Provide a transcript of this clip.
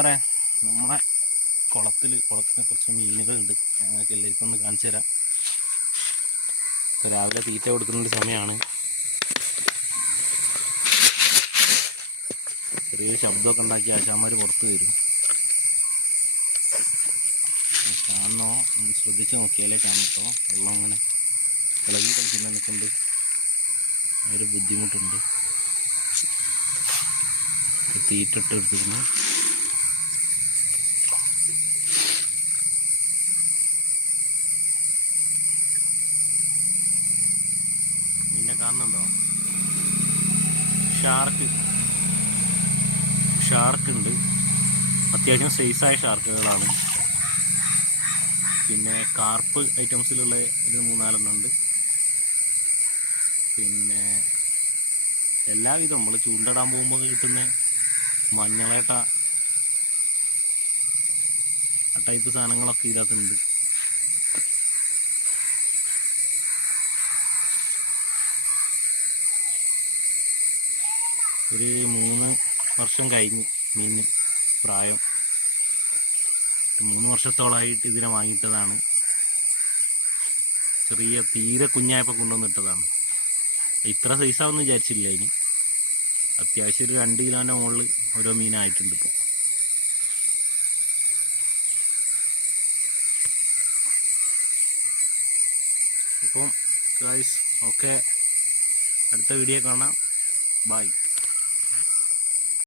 നമ്മളെ കുളത്തിൽ കുറച്ച് മീനുകളുണ്ട്. ഞങ്ങൾക്ക് എല്ലാവർക്കും ഒന്ന് കാണിച്ചു തരാം. ഇപ്പോൾ രാവിലെ തീറ്റ കൊടുക്കുന്നൊരു സമയമാണ്. ചെറിയൊരു ശബ്ദമൊക്കെ ഉണ്ടാക്കി ആശാന്മാർ പുറത്ത് വരും. കാണണോ ശ്രദ്ധിച്ച് നോക്കിയാലേ കാണട്ടോ. വെള്ളം അങ്ങനെ ഇളകി കളിക്കുന്നതിനെ കൊണ്ട് ഒരു ബുദ്ധിമുട്ടുണ്ട്. തീറ്റ ഇട്ട് എടുത്തിരുന്നു. പിന്നെ കാണുന്നുണ്ടോ ഷാർക്ക് ഉണ്ട്. അത്യാവശ്യം സൈസായ ഷാർക്കുകളാണ്. പിന്നെ കാർപ്പ് ഐറ്റംസിലുള്ള ഒരു 3-4 ഉണ്ട്. പിന്നെ എല്ലാവിധം നമ്മൾ ചൂണ്ടയിടാൻ പോകുമ്പോൾ കിട്ടുന്ന മഞ്ഞളേട്ട ആ ടൈപ്പ് സാധനങ്ങളൊക്കെ ഇതിനകത്തുണ്ട്. ഒരു 3 വർഷം കഴിഞ്ഞ് മീന് പ്രായം. 3 വർഷത്തോളമായിട്ട് ഇതിനെ വാങ്ങിയിട്ടതാണ്. തീരെ കുഞ്ഞായപ്പോൾ കൊണ്ടുവന്നിട്ടതാണ്. ഇത്ര സൈസാവെന്ന് വിചാരിച്ചില്ല. ഇനി അത്യാവശ്യം ഒരു 2 കിലോൻ്റെ മുകളിൽ ഓരോ മീനായിട്ടുണ്ട് ഇപ്പോൾ. അപ്പം ഗൈസ് ഓക്കെ, അടുത്ത വീഡിയോ കാണാം. ബൈ.